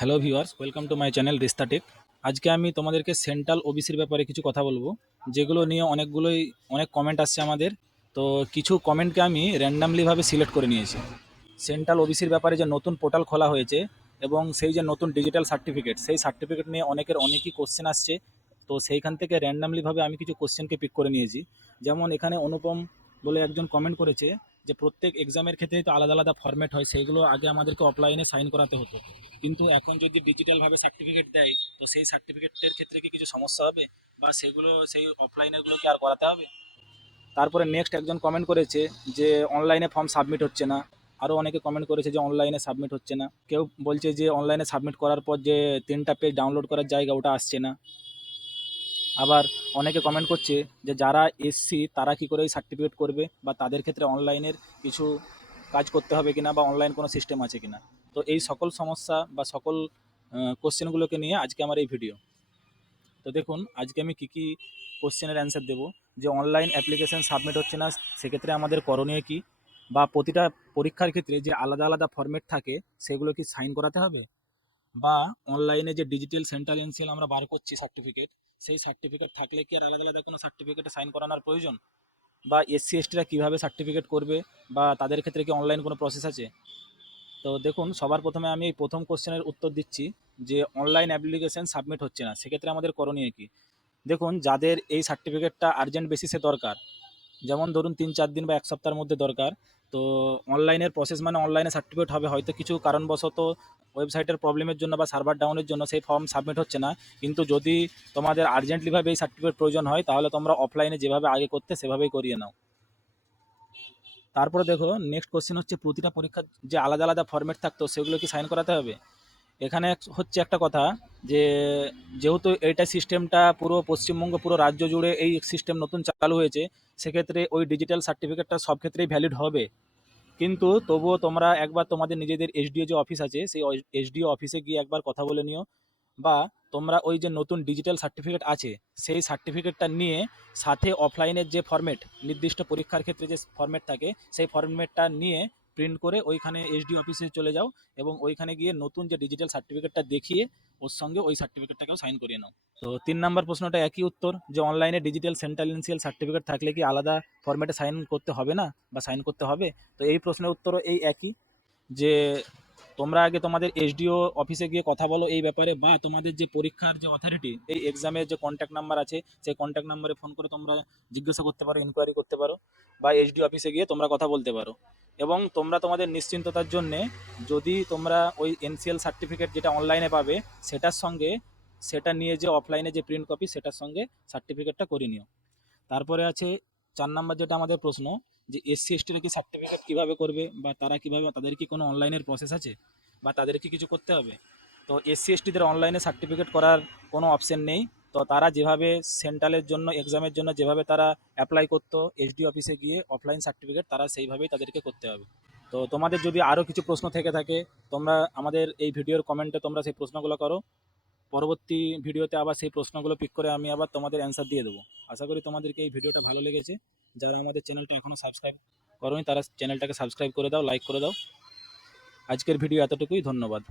Hello viewers, welcome to my channel Rishta Tech. আজকে আমি তোমাদেরকে সেন্ট্রাল ওবিসির ব্যাপারে কিছু কথা বলবো, যেগুলো নিয়ে অনেক কমেন্ট আসছে আমাদের। তো কিছু কমেন্টকে আমি র্যান্ডামলিভাবে সিলেক্ট করে নিয়েছি। সেন্ট্রাল ওবিসির ব্যাপারে যে নতুন পোর্টাল খোলা হয়েছে এবং সেই যে নতুন ডিজিটাল সার্টিফিকেট, সেই সার্টিফিকেট নিয়ে অনেকই কোশ্চেন আসছে। তো সেইখান থেকে র্যান্ডামলিভাবে আমি কিছু কোশ্চেনকে পিক করে নিয়েছি। যেমন এখানে অনুপম বলে একজন কমেন্ট করেছে যে প্রত্যেক এক্সামের ক্ষেত্রেই তো আলাদা আলাদা ফরম্যাট হয়, সেইগুলো আগে আমাদেরকে অফলাইনে সাইন করাতে হতো, কিন্তু এখন যদি ডিজিটালভাবে সার্টিফিকেট দেয়, তো সেই সার্টিফিকেটের ক্ষেত্রে কি কিছু সমস্যা হবে, বা সেগুলো সেই অফলাইনেরগুলো কি আর করাতে হবে? তারপরে নেক্সট একজন কমেন্ট করেছে যে অনলাইনে ফর্ম সাবমিট হচ্ছে না। আরও অনেকে কমেন্ট করেছে যে অনলাইনে সাবমিট হচ্ছে না। কেউ বলছে যে অনলাইনে সাবমিট করার পর যে 3টা পেজ ডাউনলোড করার জায়গা ওটা আসছে না। আবার অনেকে কমেন্ট করছে যে যারা এসসি তারা কি করে এই সার্টিফিকেট করবে, বা তাদের ক্ষেত্রে অনলাইনের কিছু কাজ করতে হবে কিনা, বা অনলাইন কোনো সিস্টেম আছে কিনা। তো এই সকল সমস্যা বা সকল কোশ্চেনগুলোকে নিয়ে আজকে আমার এই ভিডিও। তো দেখুন আজকে আমি কী কোশ্চেনের অ্যান্সার দেবো। যে অনলাইন অ্যাপ্লিকেশান সাবমিট হচ্ছে না, সেক্ষেত্রে আমাদের করণীয় কী, বা প্রতিটা পরীক্ষার ক্ষেত্রে যে আলাদা আলাদা ফরম্যাট থাকে সেগুলো কি সাইন করাতে হবে, বা অনলাইনে যে ডিজিটাল সেন্ট্রাল এনসিএল আমরা বার করছি সার্টিফিকেট, সেই সার্টিফিকেট থাকলে কি আর আলাদা আলাদা কোনো সার্টিফিকেটে সাইন করানোর প্রয়োজন, বা এসসি এসটিরা কীভাবে সার্টিফিকেট করবে, বা তাদের ক্ষেত্রে কি অনলাইন কোনো প্রসেস আছে। তো দেখুন সবার প্রথমে আমি এই প্রথম কোশ্চেনের উত্তর দিচ্ছি যে অনলাইন অ্যাপ্লিকেশন সাবমিট হচ্ছে না, সেক্ষেত্রে আমাদের করণীয় কী। দেখুন যাদের এই সার্টিফিকেটটা আর্জেন্ট বেসিসে দরকার, যেমন ধরুন 3-4 দিন বা এক সপ্তাহের মধ্যে দরকার, তো অনলাইনের প্রসেস মানে অনলাইনে সার্টিফিকেট হবে, হয়তো কিছু কারণবশত ওয়েবসাইটের প্রবলেমের জন্য বা সার্ভার ডাউনের জন্য সেই ফর্ম সাবমিট হচ্ছে না। কিন্তু যদি তোমাদের আর্জেন্টলিভাবে এই সার্টিফিকেট প্রয়োজন হয়, তাহলে তোমরা অফলাইনে যেভাবে আগে করতে সেভাবেই করিয়ে নাও। তারপরে দেখো নেক্সট কোশ্চেন হচ্ছে প্রতিটা পরীক্ষার যে আলাদা আলাদা ফর্মেট থাকতো সেগুলো কি সাইন করাতে হবে। এখানে হচ্ছে একটা কথা, যে যেহেতু এইটা সিস্টেমটা পুরো পশ্চিমবঙ্গ পুরো রাজ্য জুড়ে এই সিস্টেম নতুন চালু হয়েছে, সেক্ষেত্রে ওই ডিজিটাল সার্টিফিকেটটা সব ক্ষেত্রেই ভ্যালিড হবে। কিন্তু তবুও তোমরা একবার তোমাদের নিজেদের এসডিও যে অফিস আছে সেই এসডিও অফিসে গিয়ে একবার কথা বলে নিও, বা তোমরা ওই যে নতুন ডিজিটাল সার্টিফিকেট আছে সেই সার্টিফিকেটটা নিয়ে সাথে অফলাইনের যে ফরম্যাট, নির্দিষ্ট পরীক্ষার ক্ষেত্রে যে ফরম্যাট থাকে সেই ফরম্যাটটা নিয়ে প্রিন্ট করে ওইখানে এসডিও অফিসে চলে যাও, এবং ওইখানে গিয়ে নতুন যে ডিজিটাল সার্টিফিকেটটা দেখিয়ে ওর সঙ্গে ওই সার্টিফিকেটটাকেও সাইন করিয়ে নাও। তো 3 নম্বর প্রশ্নটা একই উত্তর, যে অনলাইনে ডিজিটাল সেন্ট্রাল সার্টিফিকেট থাকলে কি আলাদা ফরম্যাটে সাইন করতে হবে না, বা সাইন করতে হবে। তো এই প্রশ্নের উত্তরও এই একই, যে তোমরা আগে তোমাদের এসডিও অফিসে গিয়ে কথা বলো এই ব্যাপারে, বা তোমাদের যে পরীক্ষার যে অথরিটি, এই এক্সামের যে কন্ট্যাক্ট নাম্বার আছে সেই কন্ট্যাক্ট নাম্বারে ফোন করে তোমরা জিজ্ঞাসা করতে পারো, ইনকোয়ারি করতে পারো, বা এসডিও অফিসে গিয়ে তোমরা কথা বলতে পারো। এবং তোমরা তোমাদের নিশ্চিন্ততার জন্যে, যদি তোমরা ওই এনসিএল সার্টিফিকেট যেটা অনলাইনে পাবে সেটার সঙ্গে সেটা নিয়ে যে অফলাইনে যে প্রিন্ট কপি সেটার সঙ্গে সার্টিফিকেটটা করে নিও। তারপরে আছে 4 নম্বর, যেটা আমাদের প্রশ্ন, যে এসসি এসটিরা কি সার্টিফিকেট কীভাবে করবে, বা তারা কীভাবে, তাদের কি কোনো অনলাইনের প্রসেস আছে, বা তাদের কি কিছু করতে হবে। তো এসসি এসটিদের অনলাইনে সার্টিফিকেট করার কোনো অপশন নেই। তো তারা যেভাবে সেন্ট্রালের জন্য এক্সামের জন্য যেভাবে তারা অ্যাপ্লাই করতো এসডি অফিসে গিয়ে অফলাইন সার্টিফিকেট, তারা সেইভাবেই তাদেরকে করতে হবে। তো তোমাদের যদি আরও কিছু প্রশ্ন থেকে থাকে, তোমরা আমাদের এই ভিডিওর কমেন্টে তোমরা সেই প্রশ্নগুলো করো। পরবর্তী ভিডিওতে আবার সেই প্রশ্নগুলো পিক করে আমি আবার তোমাদের অ্যান্সার দিয়ে দেবো। আশা করি তোমাদেরকে এই ভিডিওটা ভালো লেগেছে। যারা আমাদের চ্যানেলটা এখনও সাবস্ক্রাইব করোনি তারা চ্যানেলটাকে সাবস্ক্রাইব করে দাও, লাইক করে দাও। আজকের ভিডিও এতটুকুই, ধন্যবাদ।